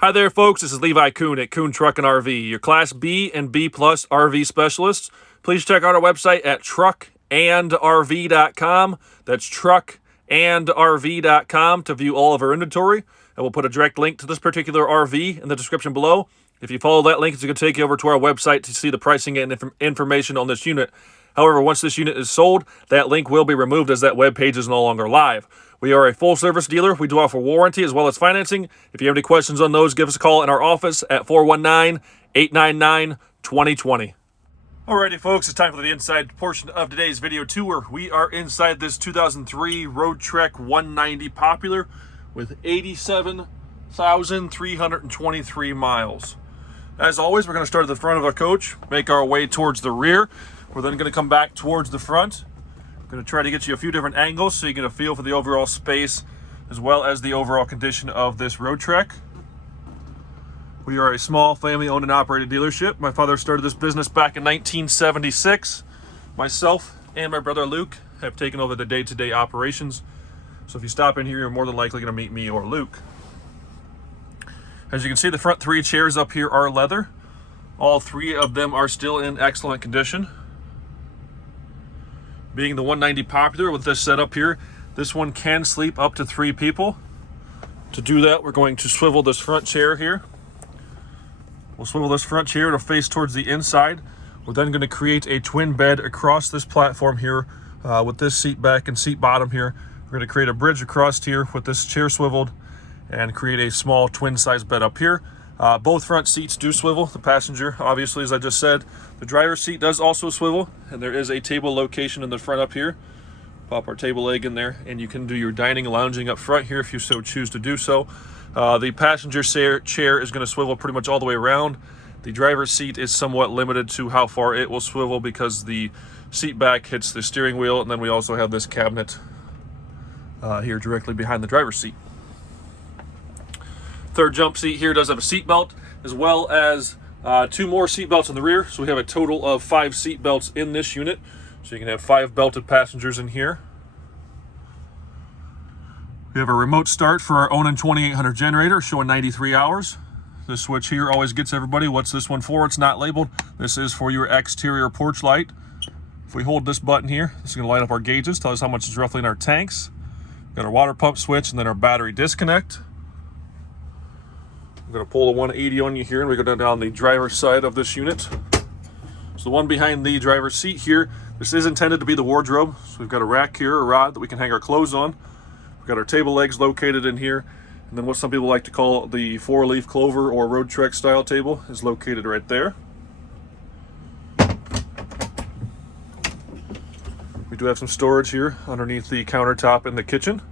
Hi there, folks. This is Levi Kuhn at Kuhn Truck and RV, your Class B and B Plus RV specialists. Please check out our website at truckandrv.com. That's truckandrv.com to view all of our inventory. And we'll put a direct link to this particular RV in the description below. If you follow that link, it's going to take you over to our website to see the pricing and information on this unit. However, once this unit is sold, that link will be removed as that web page is no longer live. We are a full-service dealer. We do offer warranty as well as financing. If you have any questions on those, give us a call in our office at 419-899-2020. Alrighty, folks, it's time for the inside portion of today's video tour. We are inside this 2003 Roadtrek 190 Popular with 87,323 miles. As always, we're going to start at the front of our coach, make our way towards the rear. We're then going to come back towards the front. I'm going to try to get you a few different angles so you get a feel for the overall space as well as the overall condition of this Roadtrek. We are a small family-owned and operated dealership. My father started this business back in 1976. Myself and my brother Luke have taken over the day-to-day operations. So if you stop in here, you're more than likely going to meet me or Luke. As you can see, the front three chairs up here are leather. All three of them are still in excellent condition. Being the 190 Popular with this setup here, this one can sleep up to 3 people. To do that, we're going to swivel this front chair here. We'll swivel this front chair to face towards the inside. We're then going to create a twin bed across this platform here with this seat back and seat bottom here. We're going to create a bridge across here with this chair swiveled and create a small twin size bed up here. Both front seats do swivel. The passenger, obviously, as I just said. The driver's seat does also swivel, and there is a table location in the front up here. Pop our table leg in there, and you can do your dining and lounging up front here if you so choose to do so. The passenger chair is going to swivel pretty much all the way around. The driver's seat is somewhat limited to how far it will swivel because the seat back hits the steering wheel, and then we also have this cabinet here directly behind the driver's seat. Third jump seat here does have a seat belt as well as 2 more seat belts in the rear. So we have a total of 5 seat belts in this unit. So you can have 5 belted passengers in here. We have a remote start for our Onan 2800 generator showing 93 hours. This switch here always gets everybody. What's this one for? It's not labeled. This is for your exterior porch light. If we hold this button here, this is going to light up our gauges, tell us how much is roughly in our tanks. We've got our water pump switch and then our battery disconnect. I'm going to pull the 180 on you here, and we go down the driver's side of this unit. So the one behind the driver's seat here, this is intended to be the wardrobe. So we've got a rack here, a rod that we can hang our clothes on. We've got our table legs located in here, and then what some people like to call the 4-leaf clover or Roadtrek style table is located right there. We do have some storage here underneath the countertop in the kitchen.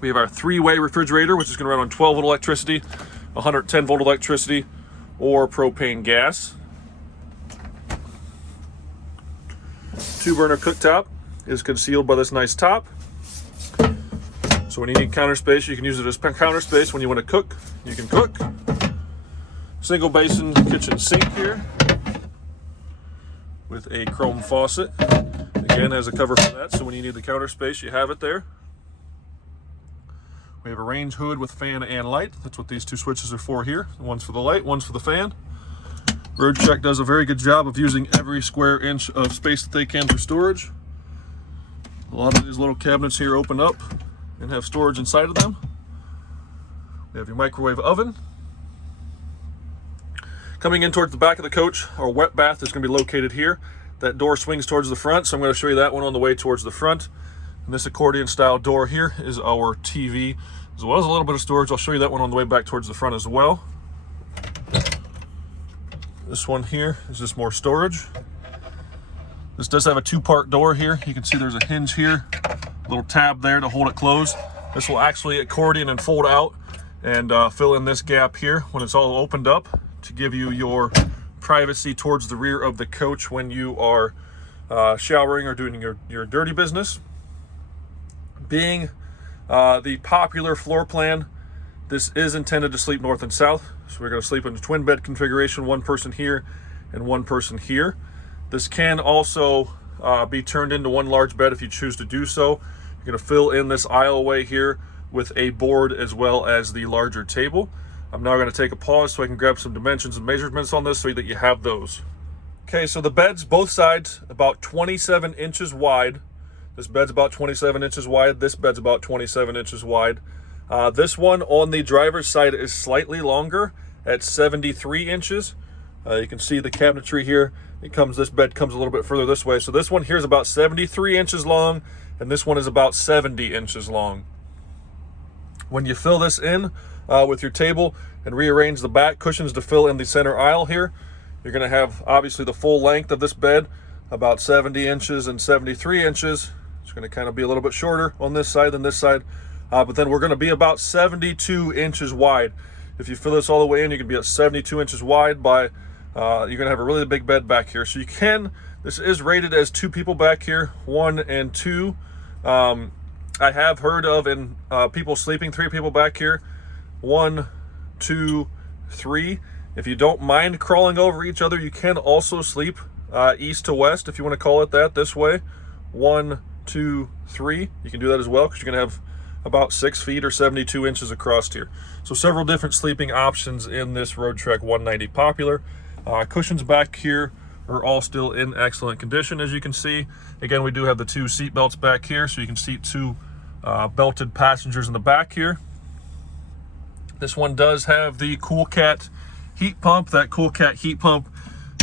We have our 3-way refrigerator, which is going to run on 12-volt electricity, 110-volt electricity, or propane gas. 2-burner cooktop is concealed by this nice top. So when you need counter space, you can use it as counter space. When you want to cook, you can cook. Single basin kitchen sink here with a chrome faucet. Again, has a cover for that, so when you need the counter space, you have it there. We have a range hood with fan and light. That's what these 2 switches are for here. One's for the light, one's for the fan. Roadtrek does a very good job of using every square inch of space that they can for storage. A lot of these little cabinets here open up and have storage inside of them. We have your microwave oven. Coming in towards the back of the coach, our wet bath is going to be located here. That door swings towards the front, so I'm going to show you that one on the way towards the front. And this accordion style door here is our TV, as well as a little bit of storage. I'll show you that one on the way back towards the front as well. This one here is just more storage. This does have a 2-part door here. You can see there's a hinge here, a little tab there to hold it closed. This will actually accordion and fold out and fill in this gap here when it's all opened up to give you your privacy towards the rear of the coach when you are showering or doing your dirty business. Being the Popular floor plan, this is intended to sleep north and south. So we're going to sleep in a twin bed configuration, 1 person here and 1 person here. This can also be turned into 1 large bed if you choose to do so. You're going to fill in this aisleway here with a board as well as the larger table. I'm now going to take a pause so I can grab some dimensions and measurements on this so that you have those. Okay, so the bed's both sides about 27 inches wide. This bed's about 27 inches wide. This bed's about 27 inches wide. This one on the driver's side is slightly longer at 73 inches. You can see the cabinetry here. This bed comes a little bit further this way. So this one here is about 73 inches long, and this one is about 70 inches long. When you fill this in with your table and rearrange the back cushions to fill in the center aisle here, you're going to have obviously the full length of this bed, about 70 inches and 73 inches. It's going to kind of be a little bit shorter on this side than this side. But then we're going to be about 72 inches wide. If you fill this all the way in, you can be at 72 inches wide by, you're going to have a really big bed back here. So this is rated as 2 people back here, 1 and 2. I have heard of people sleeping 3 people back here, 1, 2, 3. If you don't mind crawling over each other, you can also sleep east to west, if you want to call it that, this way. 1, 2, 3. You can do that as well because you're going to have about 6 feet or 72 inches across here. So several different sleeping options in this Roadtrek 190 Popular. Cushions back here are all still in excellent condition, as you can see. Again, we do have the 2 seat belts back here, so you can seat 2 belted passengers in the back here. This one does have the Cool Cat heat pump. That Cool Cat heat pump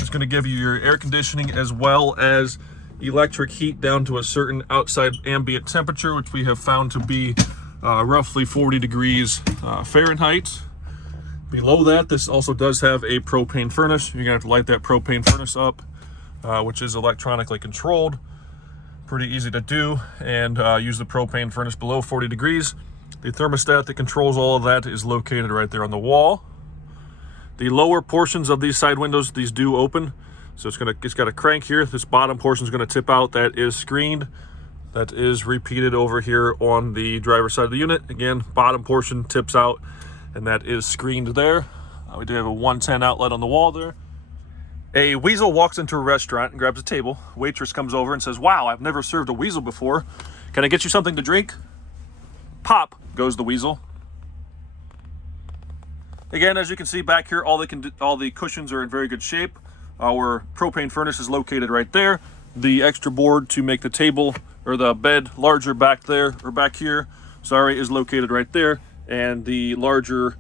is going to give you your air conditioning as well as electric heat down to a certain outside ambient temperature, which we have found to be roughly 40 degrees Fahrenheit. Below that, this also does have a propane furnace. You're gonna have to light that propane furnace up, which is electronically controlled. Pretty easy to do, and use the propane furnace below 40 degrees. The thermostat that controls all of that is located right there on the wall. The lower portions of these side windows, these do open. So it's got a crank here. This bottom portion is going to tip out. That is screened. That is repeated over here on the driver's side of the unit. Again, bottom portion tips out, and that is screened there. We do have a 110 outlet on the wall there. A weasel walks into a restaurant and grabs a table. Waitress comes over and says, "Wow, I've never served a weasel before. Can I get you something to drink?" Pop goes the weasel. Again, as you can see back here, all the cushions are in very good shape. Our propane furnace is located right there. The extra board to make the table or the bed larger back there, or back here, sorry, is located right there. And the larger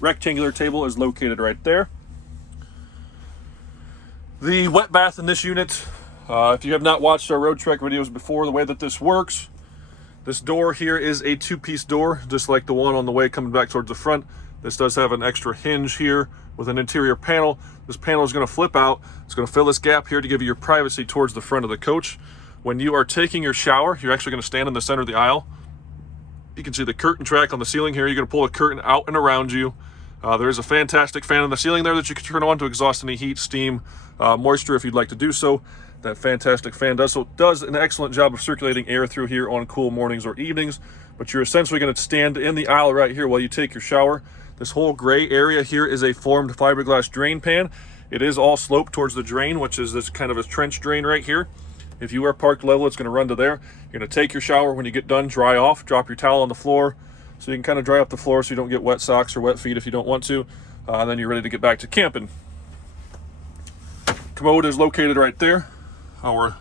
rectangular table is located right there. The wet bath in this unit, if you have not watched our Roadtrek videos before, the way that this works, this door here is a 2-piece door, just like the one on the way coming back towards the front. This does have an extra hinge here with an interior panel. This panel is going to flip out. It's going to fill this gap here to give you your privacy towards the front of the coach. When you are taking your shower, you're actually going to stand in the center of the aisle. You can see the curtain track on the ceiling here. You're going to pull a curtain out and around you. There is a fantastic fan on the ceiling there that you can turn on to exhaust any heat, steam, moisture if you'd like to do so. That fantastic fan does an excellent job of circulating air through here on cool mornings or evenings. But you're essentially going to stand in the aisle right here while you take your shower. This whole gray area here is a formed fiberglass drain pan. It is all sloped towards the drain, which is this kind of a trench drain right here. If you are parked level, it's going to run to there. You're going to take your shower. When you get done, dry off, drop your towel on the floor so you can kind of dry up the floor so you don't get wet socks or wet feet if you don't want to. And then you're ready to get back to camping. Commode is located right there. Our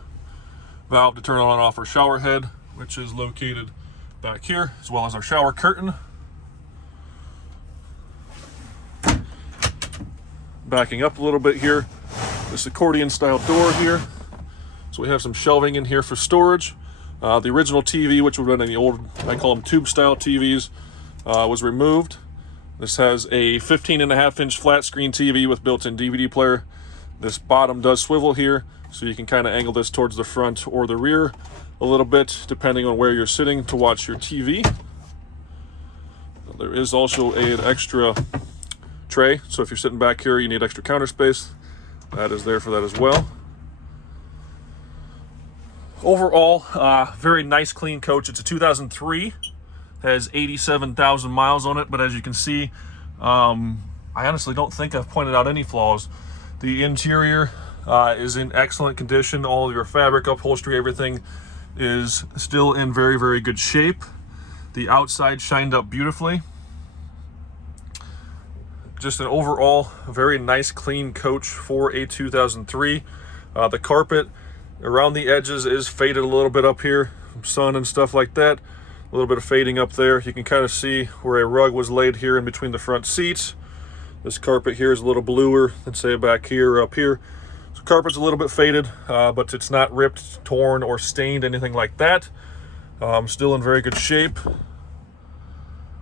valve to turn on and off our shower head, which is located back here, as well as our shower curtain. Backing up a little bit here, this accordion style door here. So we have some shelving in here for storage. The original TV, which would run in the old, I call them tube style TVs, was removed. This has a 15.5-inch flat screen TV with built-in DVD player. This bottom does swivel here, so you can kind of angle this towards the front or the rear a little bit, depending on where you're sitting to watch your TV. There is also an extra tray, so if you're sitting back here, you need extra counter space. That is there for that as well. Overall, very nice, clean coach. It's a 2003, has 87,000 miles on it, but as you can see, I honestly don't think I've pointed out any flaws. The interior is in excellent condition. All of your fabric, upholstery, everything is still in very, very good shape. The outside shined up beautifully. Just an overall very nice clean coach for a 2003. The carpet around the edges is faded a little bit up here from sun and stuff like that. A little bit of fading up there. You can kind of see where a rug was laid here in between the front seats. This carpet here is a little bluer than say back here or up here. So carpet's a little bit faded, but it's not ripped, torn, or stained, anything like that. Still in very good shape.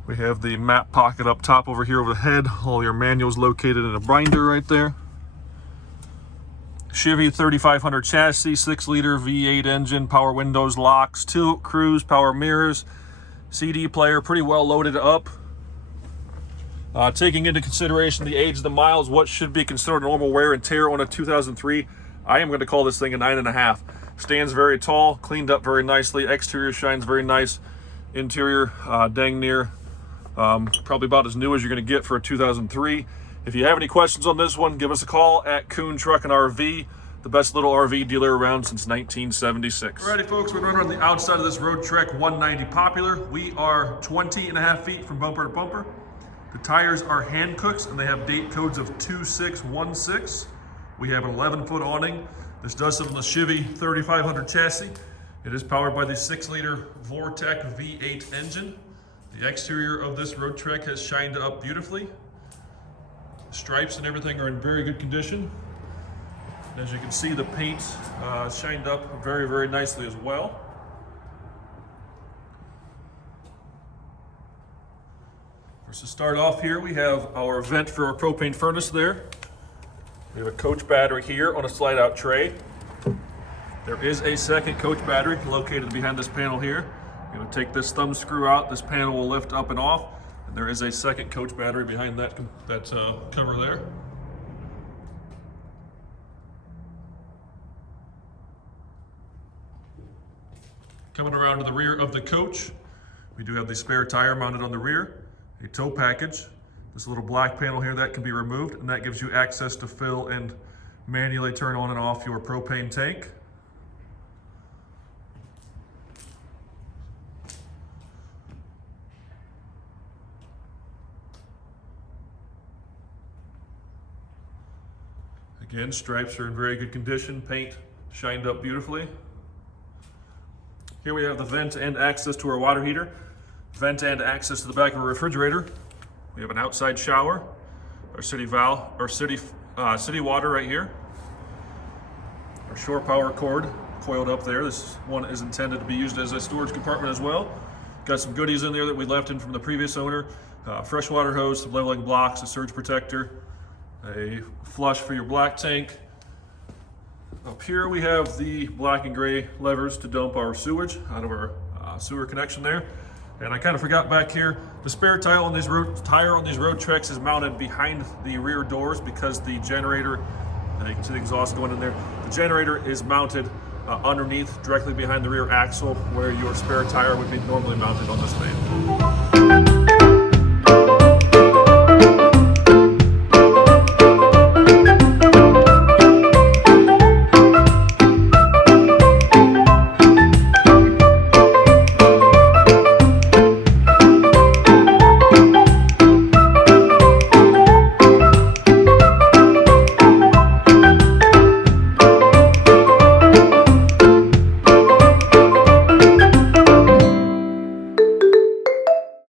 We have the map pocket up top over here over the head. All your manuals located in a binder right there. Chevy 3500 chassis, 6-liter V8 engine, power windows, locks, tilt, cruise, power mirrors, CD player, pretty well loaded up. Taking into consideration the age of the miles, what should be considered normal wear and tear on a 2003, I am going to call this thing a 9.5. Stands very tall, cleaned up very nicely. Exterior shines very nice. Interior, dang near. Probably about as new as you're going to get for a 2003. If you have any questions on this one, give us a call at Kuhn Truck and RV, the best little RV dealer around since 1976. Alrighty folks, we're running on the outside of this Roadtrek 190 Popular. We are 20.5 feet from bumper to bumper. The tires are hand cooks and they have date codes of 2616. We have an 11-foot awning. This does sit on the Chevy 3500 chassis. It is powered by the 6-liter Roadtrek V8 engine. The exterior of this Roadtrek has shined up beautifully. Stripes and everything are in very good condition. And as you can see, the paint shined up very, very nicely as well. First, to start off here, we have our vent for our propane furnace there. We have a coach battery here on a slide-out tray. There is a second coach battery located behind this panel here. You're going to take this thumb screw out, this panel will lift up and off, and there is a second coach battery behind that cover there. Coming around to the rear of the coach, we do have the spare tire mounted on the rear, a tow package, this little black panel here that can be removed, and that gives you access to fill and manually turn on and off your propane tank. Again, stripes are in very good condition, paint shined up beautifully. Here we have the vent and access to our water heater, vent and access to the back of our refrigerator. We have an outside shower, our city valve, our city water right here. Our shore power cord coiled up there. This one is intended to be used as a storage compartment as well. Got some goodies in there that we left in from the previous owner. Freshwater hose, some leveling blocks, a surge protector, a flush for your black tank. Up here we have the black and gray levers to dump our sewage out of our sewer connection there. And I kind of forgot back here, the spare tire on these Roadtreks is mounted behind the rear doors because the generator, and you can see the exhaust going in there, the generator is mounted underneath, directly behind the rear axle where your spare tire would be normally mounted on this thing.